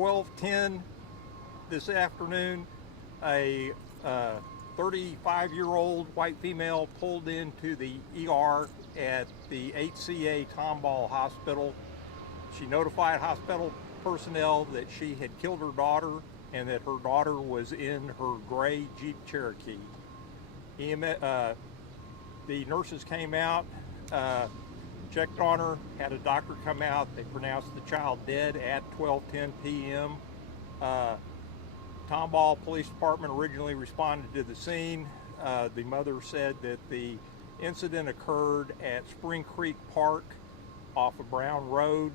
12:10 this afternoon, a 35-year-old white female pulled into the ER at the HCA Tomball Hospital. She notified hospital personnel that she had killed her daughter and that her daughter was in her gray Jeep Cherokee. The nurses came out, checked on her, had a doctor come out. They pronounced the child dead at 12:10 p.m. Tomball Police Department originally responded to the scene. The mother said that the incident occurred at Spring Creek Park off of Brown Road.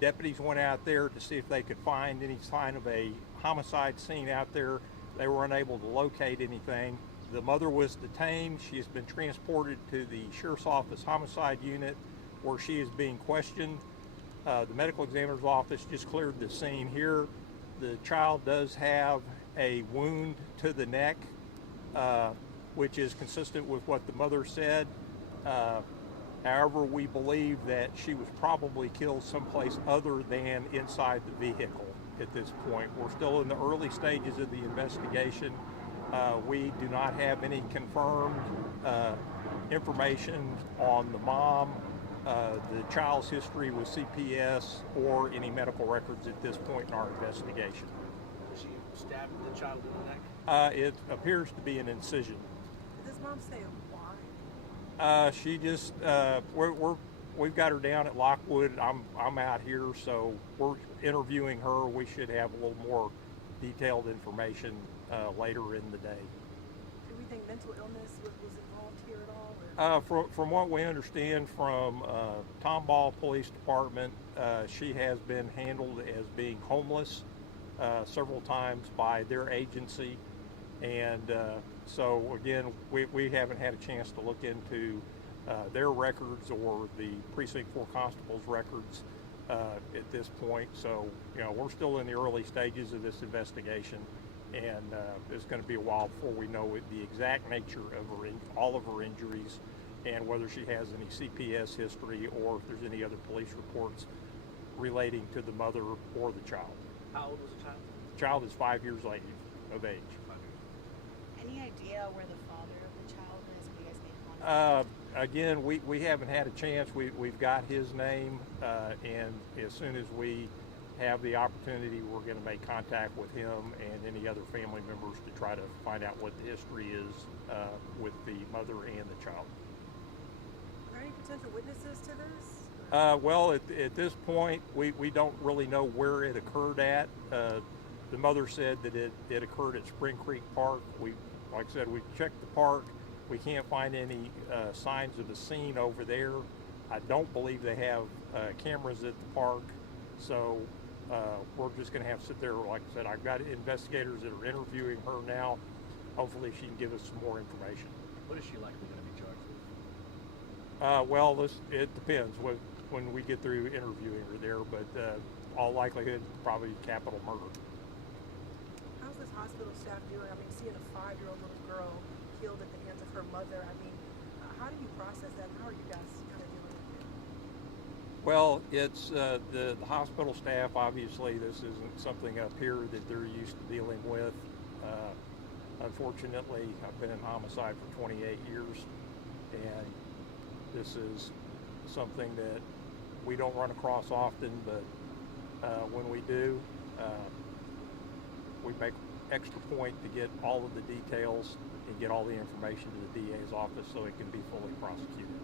Deputies went out there to see if they could find any sign of a homicide scene out there. They were unable to locate anything. The mother was detained. She has been transported to the Sheriff's Office Homicide Unit where she is being questioned. The medical examiner's office just cleared the scene here. The child does have a wound to the neck, which is consistent with what the mother said. However, we believe that she was probably killed someplace other than inside the vehicle at this point. We're still in the early stages of the investigation. We do not have any confirmed information on the mom, the child's history with CPS, or any medical records at this point in our investigation. She stabbed the child in the neck? It appears to be an incision. Did this mom say why? She just, we've got her down at Lockwood. I'm out here, so we're interviewing her. We should have a little more detailed information later in the day. Do we think mental illness was involved here at all? From what we understand from Tomball Police Department, she has been handled as being homeless several times by their agency, and so again, we haven't had a chance to look into their records or the Precinct 4 Constable's records at this point. So, we're still in the early stages of this investigation, and it's going to be a while before we know the exact nature of all of her injuries and whether she has any CPS history or if there's any other police reports relating to the mother or the child. How old was the child? The child is 5 years of age. Any idea where the father of the child is? Have you guys made contact? Again, we haven't had a chance. We've got his name, and as soon as we have the opportunity, we're going to make contact with him and any other family members to try to find out what the history is with the mother and the child. Are there any potential witnesses to this? Well, at this point, we don't really know where it occurred at. The mother said that it occurred at Spring Creek Park. Like I said, we checked the park. We can't find any signs of a scene over there. I don't believe they have cameras at the park, so we're just going to have to sit there. Like I said, I've got investigators that are interviewing her now. Hopefully she can give us some more information. What is she likely going to be charged with? Well, it depends when we get through interviewing her there, but all likelihood, probably capital murder. How's this hospital staff doing? I mean, seeing a 5-year-old little girl killed at the hands of her mother, I mean, how do you process that? How are you guys kind of dealing with it? Well, it's the hospital staff. Obviously, this isn't something up here that they're used to dealing with. Unfortunately, I've been in homicide for 28 years, and this is something that we don't run across often, but when we do, we make extra point to get all of the details and get all the information to the DA's office so it can be fully prosecuted.